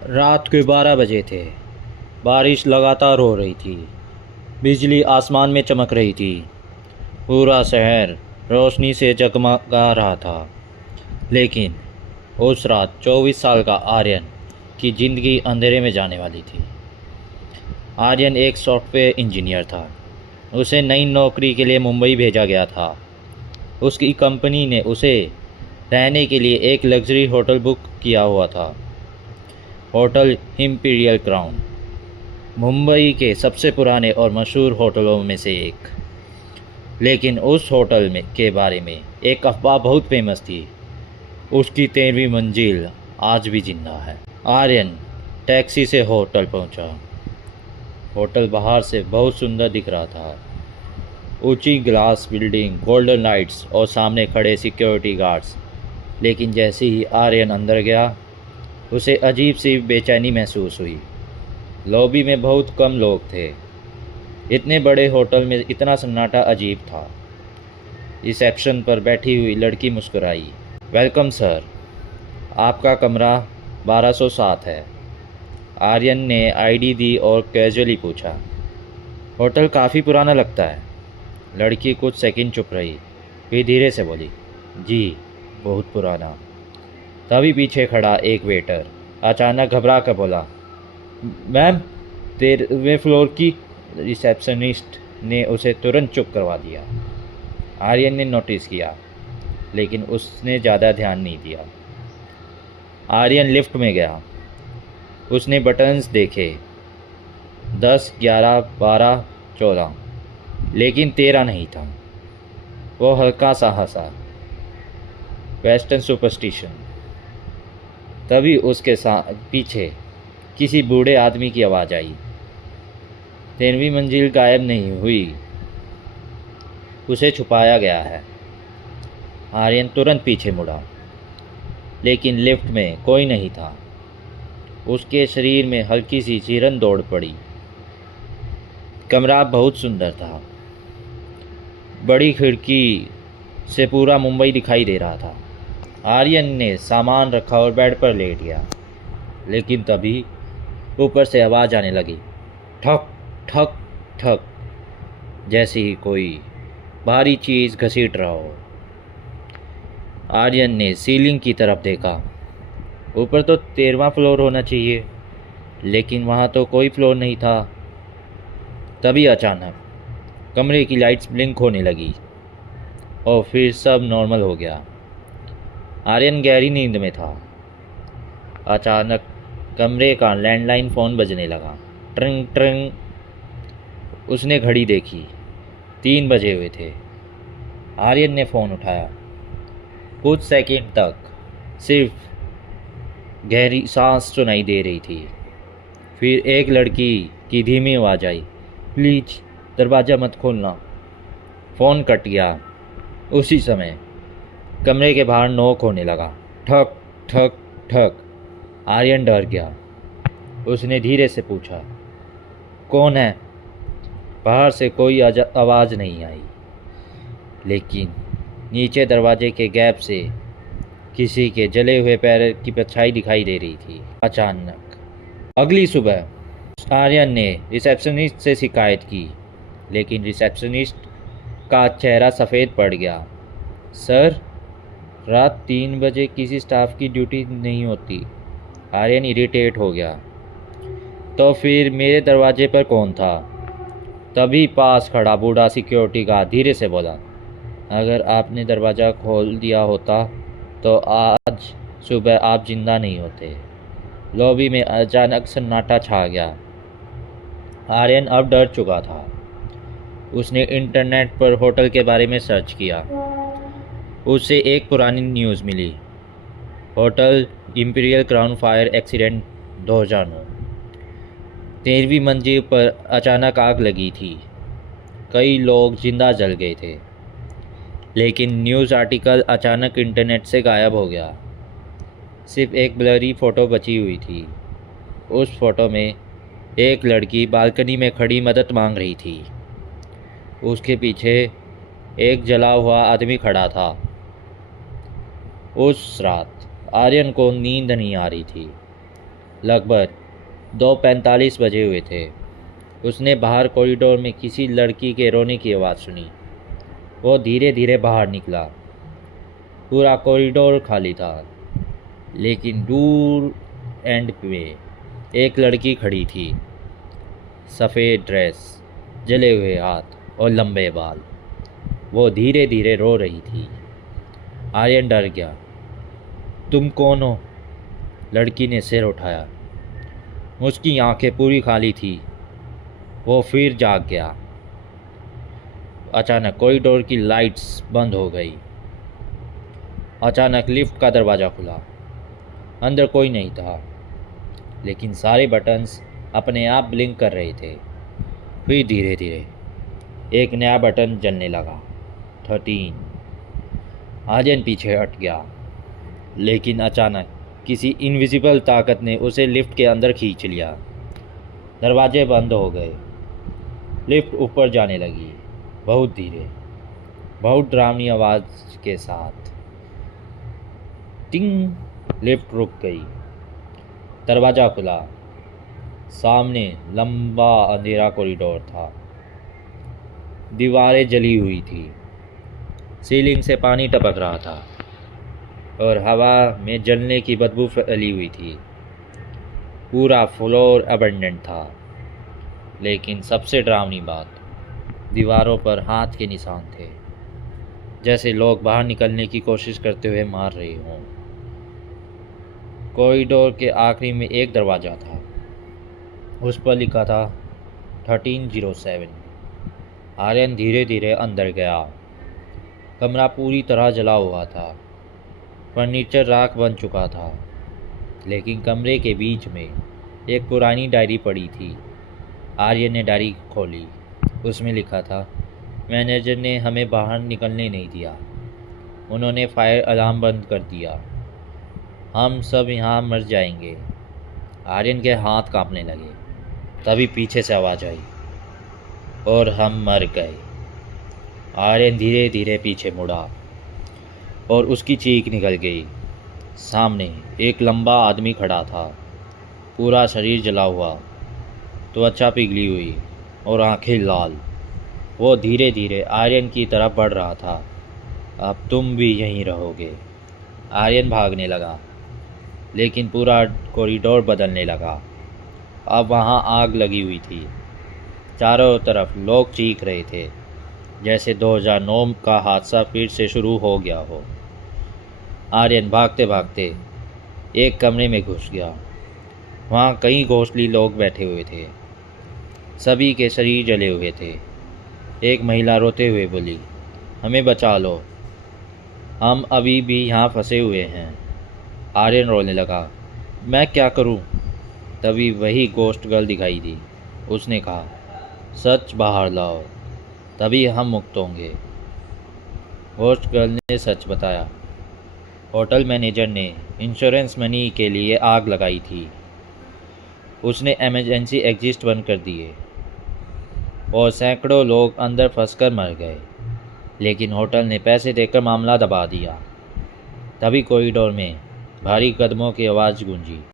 रात के 12 बजे थे। बारिश लगातार हो रही थी। बिजली आसमान में चमक रही थी। पूरा शहर रोशनी से जगमगा रहा था। लेकिन उस रात 24 साल का आर्यन की ज़िंदगी अंधेरे में जाने वाली थी। आर्यन एक सॉफ्टवेयर इंजीनियर था। उसे नई नौकरी के लिए मुंबई भेजा गया था। उसकी कंपनी ने उसे रहने के लिए एक लग्जरी होटल बुक किया हुआ था, होटल इम्पीरियल क्राउन, मुंबई के सबसे पुराने और मशहूर होटलों में से एक। लेकिन उस होटल के बारे में एक अफवाह बहुत फेमस थी। उसकी 13वीं मंजिल आज भी जिंदा है। आर्यन टैक्सी से होटल पहुंचा। होटल बाहर से बहुत सुंदर दिख रहा था। ऊंची ग्लास बिल्डिंग, गोल्डन लाइट्स और सामने खड़े सिक्योरिटी गार्ड्स। लेकिन जैसे ही आर्यन अंदर गया, उसे अजीब सी बेचैनी महसूस हुई। लॉबी में बहुत कम लोग थे। इतने बड़े होटल में इतना सन्नाटा अजीब था। रिसेप्शन पर बैठी हुई लड़की मुस्कुराई। वेलकम सर, आपका कमरा 1207 है। आर्यन ने आईडी दी और कैजुअली पूछा, होटल काफ़ी पुराना लगता है। लड़की कुछ सेकंड चुप रही, फिर धीरे से बोली, जी बहुत पुराना। तभी पीछे खड़ा एक वेटर अचानक घबरा कर बोला, मैम 13वें फ्लोर की। रिसेप्शनिस्ट ने उसे तुरंत चुप करवा दिया। आर्यन ने नोटिस किया, लेकिन उसने ज़्यादा ध्यान नहीं दिया। आर्यन लिफ्ट में गया। उसने बटन्स देखे, 10, 11, 12, 14, लेकिन 13 नहीं था। वो हल्का सा हंसा, वेस्टर्न सुपरस्टिशन। तभी उसके पीछे किसी बूढ़े आदमी की आवाज़ आई, 13वीं मंजिल गायब नहीं हुई, उसे छुपाया गया है। आर्यन तुरंत पीछे मुड़ा, लेकिन लिफ्ट में कोई नहीं था। उसके शरीर में हल्की सी सिरन दौड़ पड़ी। कमरा बहुत सुंदर था। बड़ी खिड़की से पूरा मुंबई दिखाई दे रहा था। आर्यन ने सामान रखा और बेड पर लेट गया। लेकिन तभी ऊपर से आवाज़ आने लगी, ठक ठक ठक, जैसे ही कोई भारी चीज़ घसीट रहा हो। आर्यन ने सीलिंग की तरफ देखा। ऊपर तो 13वां फ्लोर होना चाहिए, लेकिन वहाँ तो कोई फ्लोर नहीं था। तभी अचानक कमरे की लाइट्स ब्लिंक होने लगी और फिर सब नॉर्मल हो गया। आर्यन गहरी नींद में था। अचानक कमरे का लैंडलाइन फ़ोन बजने लगा, ट्रिंग ट्रिंग। उसने घड़ी देखी, 3 बजे हुए थे। आर्यन ने फ़ोन उठाया। कुछ सेकंड तक सिर्फ गहरी सांस सुनाई दे रही थी। फिर एक लड़की की धीमी आवाज़ आई, प्लीज़ दरवाज़ा मत खोलना। फ़ोन कट गया। उसी समय कमरे के बाहर नॉक होने लगा, ठक ठक ठक। आर्यन डर गया। उसने धीरे से पूछा, कौन है? बाहर से कोई आवाज़ नहीं आई, लेकिन नीचे दरवाजे के गैप से किसी के जले हुए पैर की परछाई दिखाई दे रही थी। अचानक अगली सुबह आर्यन ने रिसेप्शनिस्ट से शिकायत की, लेकिन रिसेप्शनिस्ट का चेहरा सफ़ेद पड़ गया। सर, रात 3 बजे किसी स्टाफ की ड्यूटी नहीं होती। आर्यन इरिटेट हो गया। तो फिर मेरे दरवाजे पर कौन था? तभी पास खड़ा बूढ़ा सिक्योरिटी गार्ड धीरे से बोला, अगर आपने दरवाज़ा खोल दिया होता तो आज सुबह आप जिंदा नहीं होते। लॉबी में अचानक सन्नाटा छा गया। आर्यन अब डर चुका था। उसने इंटरनेट पर होटल के बारे में सर्च किया। उसे एक पुरानी न्यूज़ मिली, hotel Imperial Crown fire accident 2009। 13वीं मंजिल पर अचानक आग लगी थी। कई लोग जिंदा जल गए थे। लेकिन न्यूज़ आर्टिकल अचानक इंटरनेट से गायब हो गया। सिर्फ एक ब्लरी फ़ोटो बची हुई थी। उस फोटो में एक लड़की बालकनी में खड़ी मदद मांग रही थी। उसके पीछे एक जला हुआ आदमी खड़ा था। उस रात आर्यन को नींद नहीं आ रही थी। लगभग 2:45 बजे हुए थे। उसने बाहर कॉरिडोर में किसी लड़की के रोने की आवाज़ सुनी। वो धीरे धीरे बाहर निकला। पूरा कॉरिडोर खाली था, लेकिन दूर एंड पे एक लड़की खड़ी थी। सफ़ेद ड्रेस, जले हुए हाथ और लंबे बाल। वो धीरे धीरे रो रही थी। आर्यन डर गया। तुम कौन हो? लड़की ने सिर उठाया। उसकी आंखें पूरी खाली थी। वो फिर जाग गया। अचानक कॉरिडोर की लाइट्स बंद हो गई। अचानक लिफ्ट का दरवाज़ा खुला। अंदर कोई नहीं था, लेकिन सारे बटन्स अपने आप ब्लिंक कर रहे थे। फिर धीरे धीरे एक नया बटन जलने लगा, 13। आर्यन पीछे हट गया, लेकिन अचानक किसी इनविजिबल ताकत ने उसे लिफ्ट के अंदर खींच लिया। दरवाजे बंद हो गए। लिफ्ट ऊपर जाने लगी, बहुत धीरे, बहुत डरावनी आवाज़ के साथ। टिंग। लिफ्ट रुक गई। दरवाज़ा खुला। सामने लंबा अंधेरा कॉरिडोर था। दीवारें जली हुई थी। सीलिंग से पानी टपक रहा था और हवा में जलने की बदबू फैली हुई थी। पूरा फ्लोर अबंडेंट था, लेकिन सबसे डरावनी बात, दीवारों पर हाथ के निशान थे, जैसे लोग बाहर निकलने की कोशिश करते हुए मार रहे हों। कॉरिडोर के आखिरी में एक दरवाज़ा था। उस पर लिखा था 1307। आर्यन धीरे धीरे अंदर गया। कमरा पूरी तरह जला हुआ था। फर्नीचर राख बन चुका था, लेकिन कमरे के बीच में एक पुरानी डायरी पड़ी थी। आर्यन ने डायरी खोली। उसमें लिखा था, मैनेजर ने हमें बाहर निकलने नहीं दिया। उन्होंने फायर अलार्म बंद कर दिया। हम सब यहाँ मर जाएंगे। आर्यन के हाथ कांपने लगे। तभी पीछे से आवाज़ आई, और हम मर गए। आर्यन धीरे धीरे पीछे मुड़ा और उसकी चीख निकल गई। सामने एक लंबा आदमी खड़ा था, पूरा शरीर जला हुआ, त्वचा पिघली हुई और आंखें लाल। वो धीरे धीरे आर्यन की तरफ बढ़ रहा था। अब तुम भी यहीं रहोगे। आर्यन भागने लगा, लेकिन पूरा कॉरिडोर बदलने लगा। अब वहाँ आग लगी हुई थी। चारों तरफ लोग चीख रहे थे, जैसे 2009 का हादसा फिर से शुरू हो गया हो। आर्यन भागते भागते एक कमरे में घुस गया। वहाँ कई घोंसली लोग बैठे हुए थे। सभी के शरीर जले हुए थे। एक महिला रोते हुए बोली, हमें बचा लो, हम अभी भी यहाँ फंसे हुए हैं। आर्यन रोने लगा, मैं क्या करूँ? तभी वही गोस्ट गर्ल दिखाई दी। उसने कहा, सच बाहर लाओ, तभी हम मुक्त होंगे। गोस्ट गर्ल ने सच बताया। होटल मैनेजर ने इंश्योरेंस मनी के लिए आग लगाई थी। उसने इमरजेंसी एग्जिट बंद कर दिए और सैकड़ों लोग अंदर फंसकर मर गए, लेकिन होटल ने पैसे देकर मामला दबा दिया। तभी कॉरिडोर में भारी कदमों की आवाज़ गूंजी।